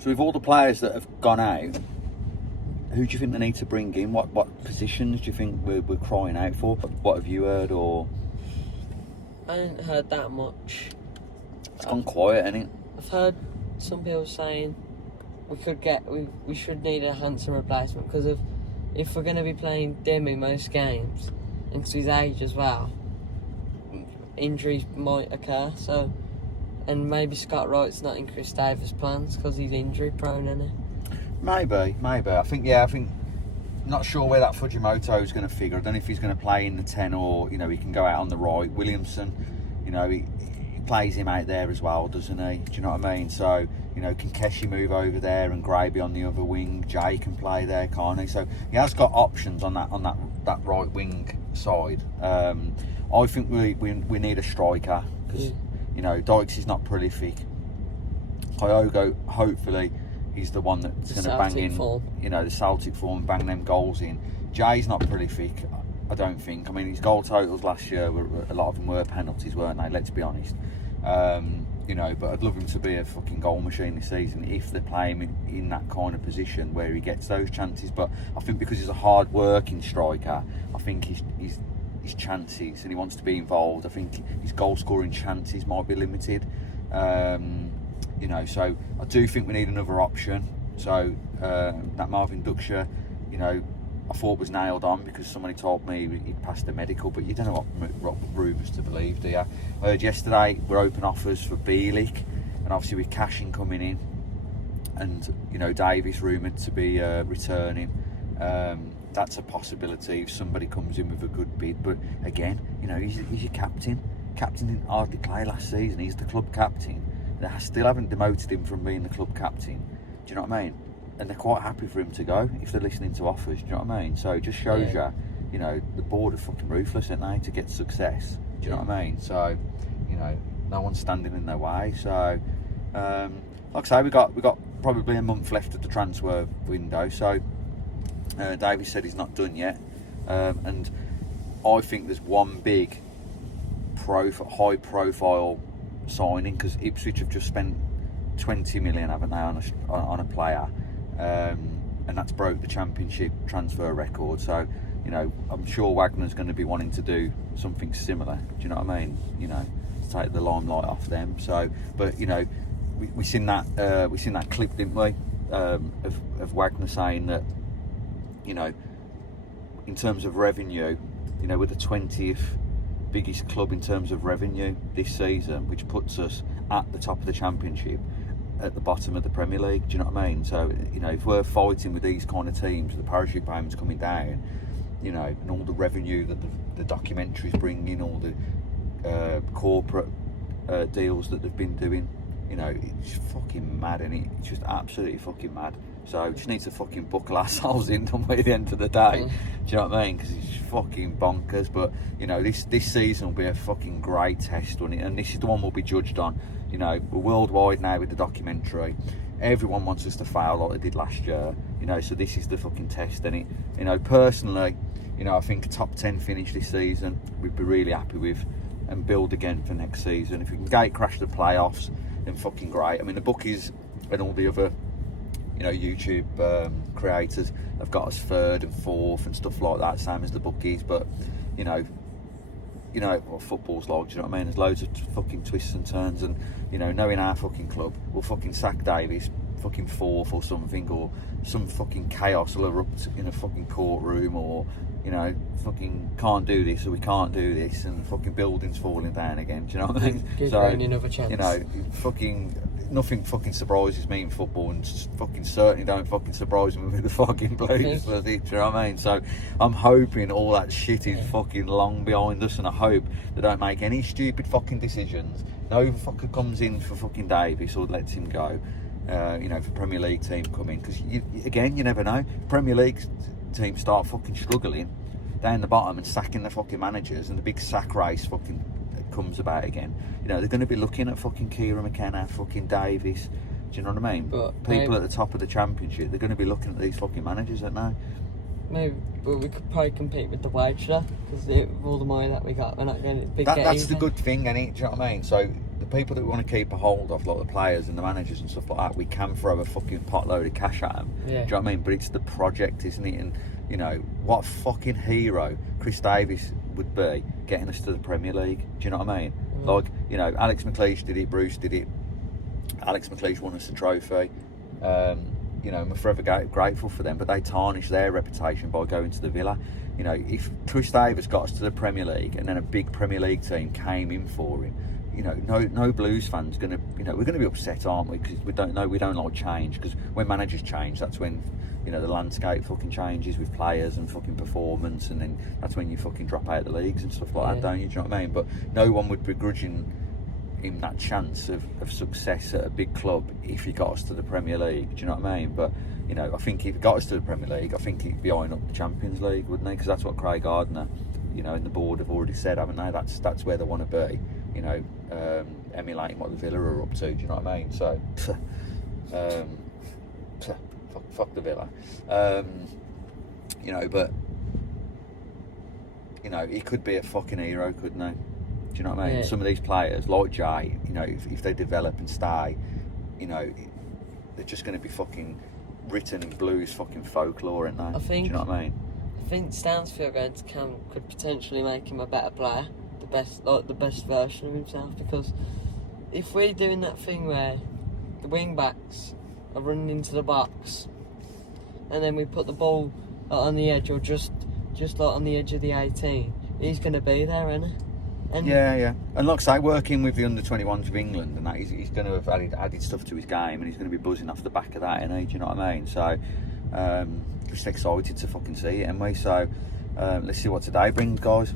So with all the players that have gone out, who do you think they need to bring in? What positions do you think we're crying out for? What have you heard? Or I haven't heard that much. It's gone quiet, hasn't it? I've heard some people saying we should need a handsome replacement because if we're going to be playing Demi most games, and because his age as well, injuries might occur. So, and maybe Scott Wright's not in Chris Davis' plans because he's injury prone, isn't he? Maybe. I think. Not sure where that Fujimoto is going to figure. I don't know if he's going to play in the 10 or he can go out on the right. Williamson, he plays him out there as well, doesn't he? Do you know what I mean? So, can Keshi move over there and Gray be on the other wing? Jay can play there, can't he? So he has got options on that right wing side. I think we need a striker because Dykes is not prolific. Kyogo, hopefully, he's the one that's going to bang in, the Celtic form and bang them goals in. Jay's not prolific, I don't think. I mean, his goal totals last year, a lot of them were penalties, weren't they? Let's be honest. But I'd love him to be a fucking goal machine this season if they play him in that kind of position where he gets those chances. But I think because he's a hard-working striker, I think his chances, and he wants to be involved, I think his goal-scoring chances might be limited. So I do think we need another option. So that Marvin Ducksha, I thought was nailed on because somebody told me he'd passed the medical, but you don't know what rumours to believe, do you? I heard yesterday we're open offers for Bielik, and obviously with Cashin coming in, and Davies rumoured to be returning. That's a possibility if somebody comes in with a good bid. But again, he's your captain. Captain didn't hardly play last season. He's the club captain. They still haven't demoted him from being the club captain. Do you know what I mean? And they're quite happy for him to go if they're listening to offers. Do you know what I mean? So it just shows you, the board are fucking ruthless, aren't they, to get success. Do you know what I mean? So, no one's standing in their way. So, like I say, we got probably a month left of the transfer window. So, Davies said he's not done yet, and I think there's one big high-profile signing because Ipswich have just spent 20 million, haven't they, on a player, and that's broke the Championship transfer record. So, I'm sure Wagner's going to be wanting to do something similar. Do you know what I mean? To take the limelight off them. So, but we seen that clip, didn't we, of Wagner saying that, in terms of revenue, we're the 20th biggest club in terms of revenue this season, which puts us at the top of the Championship, at the bottom of the Premier League. Do you know what I mean? So, if we're fighting with these kind of teams, the parachute payments coming down, and all the revenue that the documentaries bring in, all the corporate deals that they've been doing, it's fucking mad, isn't it? It's just absolutely fucking mad. So we just need to fucking buckle ourselves in, don't we, at the end of the day? Do you know what I mean? Because it's fucking bonkers. But, this season will be a fucking great test, won't it? And this is the one we'll be judged on. We're worldwide now with the documentary. Everyone wants us to fail like they did last year. So this is the fucking test, and it? Personally, I think a top 10 finish this season we'd be really happy with, and build again for next season. If we can gate crash the playoffs, then fucking great. I mean, the bookies and all the other YouTube creators have got us 3rd and 4th and stuff like that, same as the bookies. But what football's like. Do you know what I mean? There's loads of fucking twists and turns, and knowing our fucking club, we'll fucking sack Davies fucking 4th or something, or some fucking chaos will erupt in a fucking courtroom, or fucking can't do this, or we can't do this, and fucking buildings falling down again. Do you know what I mean? Give Rooney another chance. Nothing fucking surprises me in football, and fucking certainly don't fucking surprise me with the fucking Blues. Do you know what I mean? So I'm hoping all that shit is fucking long behind us, and I hope they don't make any stupid fucking decisions. No fucker comes in for fucking Davies or lets him go. For Premier League team come in, because you never know. Premier League teams start fucking struggling down the bottom and sacking their fucking managers, and the big sack race fucking comes about again. They're going to be looking at fucking Kieran McKenna, fucking Davies. Do you know what I mean? But people at the top of the Championship, they're going to be looking at these fucking managers, aren't they? Maybe, but we could probably compete with the wage there, because with all the money that we got, we're not getting big. That's the good thing, isn't it? Do you know what I mean? So the people that we want to keep a hold of, like the players and the managers and stuff like that, we can throw a fucking potload of cash at them. Yeah. Do you know what I mean? But it's the project, isn't it? And you know what a fucking hero Chris Davies would be getting us to the Premier League. Do you know what I mean? Like, you know, Alex McLeish did it, Bruce did it. Alex McLeish won us a trophy. You know, I'm forever grateful for them, but they tarnished their reputation by going to the Villa. You know, if Chris Davies got us to the Premier League and then a big Premier League team came in for him, you know, no Blues fans gonna, you know, we're gonna be upset, aren't we? Because we don't like change. Because when managers change, that's when, you know, the landscape fucking changes with players and fucking performance, and then that's when you fucking drop out of the leagues and stuff like that, don't you? Do you know what I mean? But no one would begrudging him that chance of success at a big club if he got us to the Premier League. Do you know what I mean? But you know, I think if he got us to the Premier League, I think he'd be eyeing up the Champions League, wouldn't he? Because that's what Craig Gardner, you know, and the board have already said, haven't they? That's where they want to be. You know, emulating what the Villa are up to. Do you know what I mean? So, fuck the Villa. You know, but you know, he could be a fucking hero, couldn't he? Do you know what I mean? Yeah. Some of these players, like Jay, you know, if they develop and stay, you know, they're just going to be fucking written in Blues fucking folklore, aren't they? Do you know what I mean? I think Stansfield going to camp could potentially make him a better player, the best version of himself. Because if we're doing that thing where the wing backs are running into the box, and then we put the ball on the edge, or just like on the edge of the 18, he's going to be there, isn't he? And yeah. And like I say, working with the under-21s of England and that, he's going to have added stuff to his game, and he's going to be buzzing off the back of that, isn't he? Do you know what I mean? So, just excited to fucking see it, anyway. So, let's see what today brings, guys.